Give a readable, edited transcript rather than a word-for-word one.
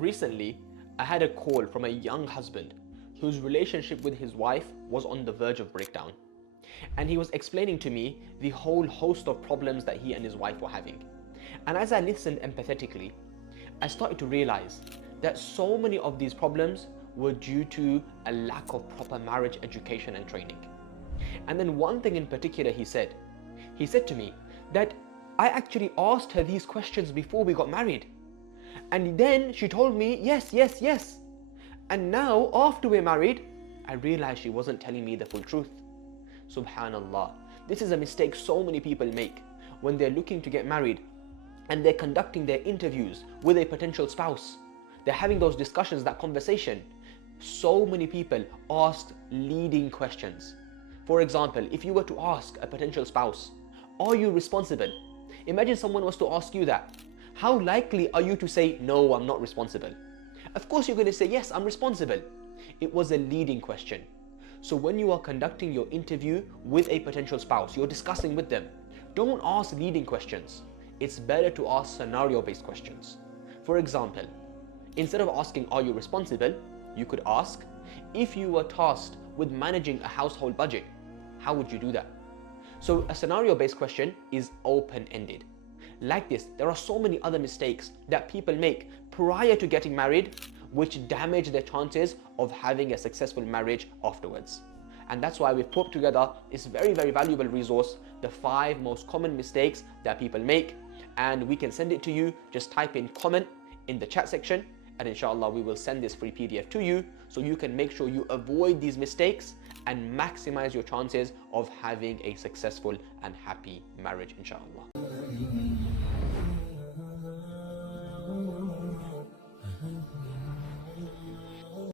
Recently, I had a call from a young husband whose relationship with his wife was on the verge of breakdown. And he was explaining to me the whole host of problems that he and his wife were having. And as I listened empathetically, I started to realize that so many of these problems were due to a lack of proper marriage education and training. And then one thing in particular he said to me that I actually asked her these questions before we got married. And then she told me, yes, yes, yes. And now, after we're married, I realized she wasn't telling me the full truth. Subhanallah. This is a mistake so many people make when they're looking to get married and they're conducting their interviews with a potential spouse. They're having those discussions, that conversation. So many people asked leading questions. For example, if you were to ask a potential spouse, are you responsible? Imagine someone was to ask you that. How likely are you to say, no, I'm not responsible? Of course you're going to say, yes, I'm responsible. It was a leading question. So when you are conducting your interview with a potential spouse, you're discussing with them, don't ask leading questions. It's better to ask scenario-based questions. For example, instead of asking, are you responsible? You could ask, if you were tasked with managing a household budget, how would you do that? So a scenario-based question is open-ended. Like this, there are so many other mistakes that people make prior to getting married, which damage their chances of having a successful marriage afterwards. And that's why we've put together this very, very valuable resource, the 5 most common mistakes that people make. And we can send it to you. Just type in comment in the chat section, and inshallah we will send this free PDF to you so you can make sure you avoid these mistakes and maximize your chances of having a successful and happy marriage, inshallah.